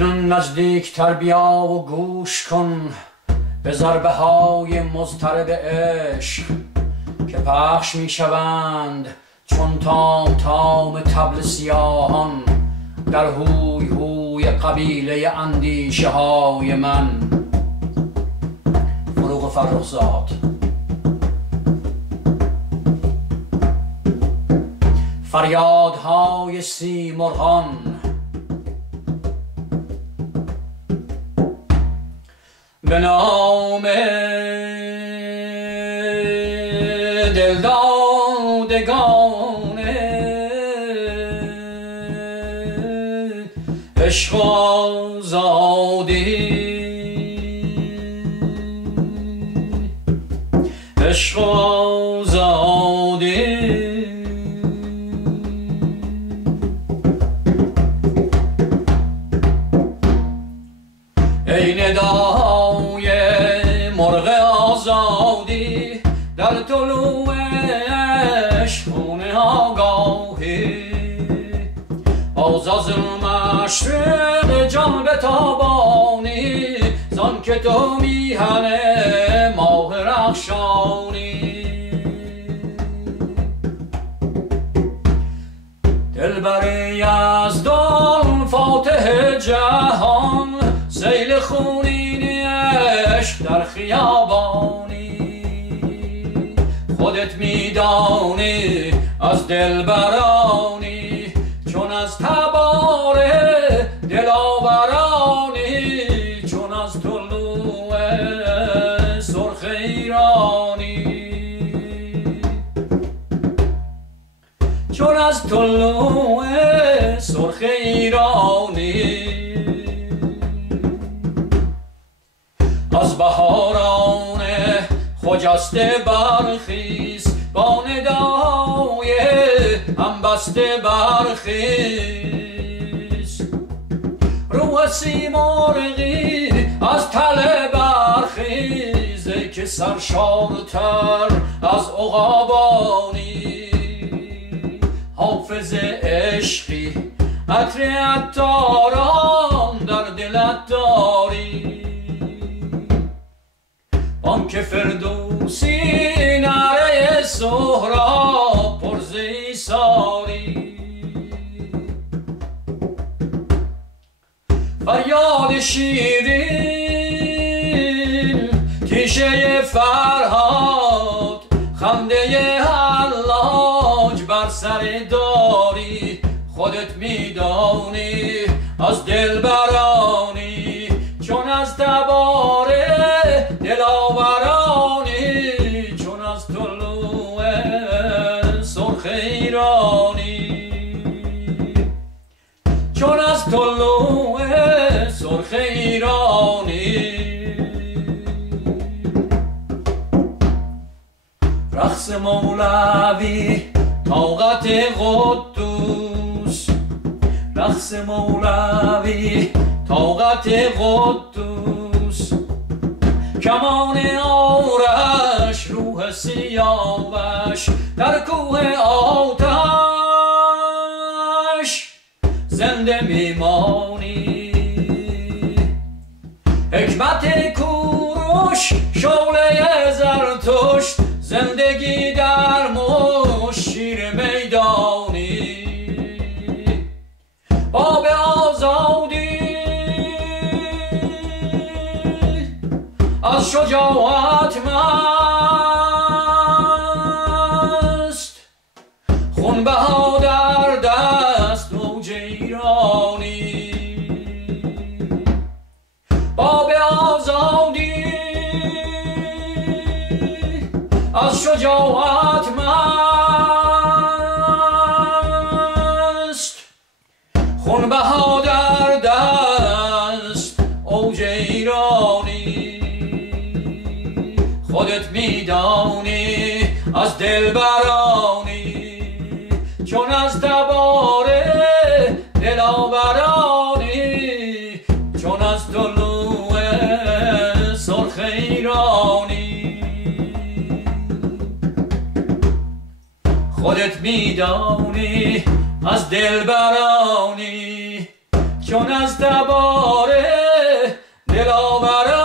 اکنون نزدیکتر بیا و گوش کن به ضربه های مضطرب عشق که پخش می شوند چون تام تام طبل سیاهان در هوی هوی قبیله اندیشه های من. فروغ فرخزاد. فریادهای سیمرغان به نام دلدادگان عشق آزادی، عشق آزادی. ای ندای مرغ آزادی در طلوع عشق خون آگاهی، باز از مشرق جان بتابانی زان که تو میهن ماه رخشانی. دلبر یزدان فاتح جهان سیل خونین عشق در خیابانی، خودت میدانی از دلبرانی چون از تبار دلاورانی، چون از طلوع سرخ ایرانی، چون از طلوع سرخ ایرانی. از بهاران خجسته برخیز با ندای همبسته برخیز، روح سیمرغی از تله برخیز ای که سرشارتر از عقابانی. حافظ عشقی عطر عطاران در دلت داری، آنکه فردوسی نعره سهراب پرز ایثاری. فریاد شیرین تیشه فرهاد، خنده حلاج بر سر داری، خودت میدانی از دلبرانی چون از تبار دلاورانی، چون از طلوع سرخ ایرانی، چون از طلوع سرخ ایرانی. رقص مولوی طاقت قدوس، رقص مولوی طاقت قدوس، کمان آرش روح سیاوش در کوه آتش زنده میمانی. حکمت کوروش شعله زرتشت، زندگی در مشت شیر میدانی. باب آزادی از شجاعت مست، خونبها در دست اوج ایرانی. باب آزادی از شجاعت مست، خونبها در دست اوج ایرانی. خودت میدانی از دلبرانی چون از تبار دلاورانی، چون از طلوع سرخ ایرانی. خودت میدانی از دلبرانی چون از تباره دلاور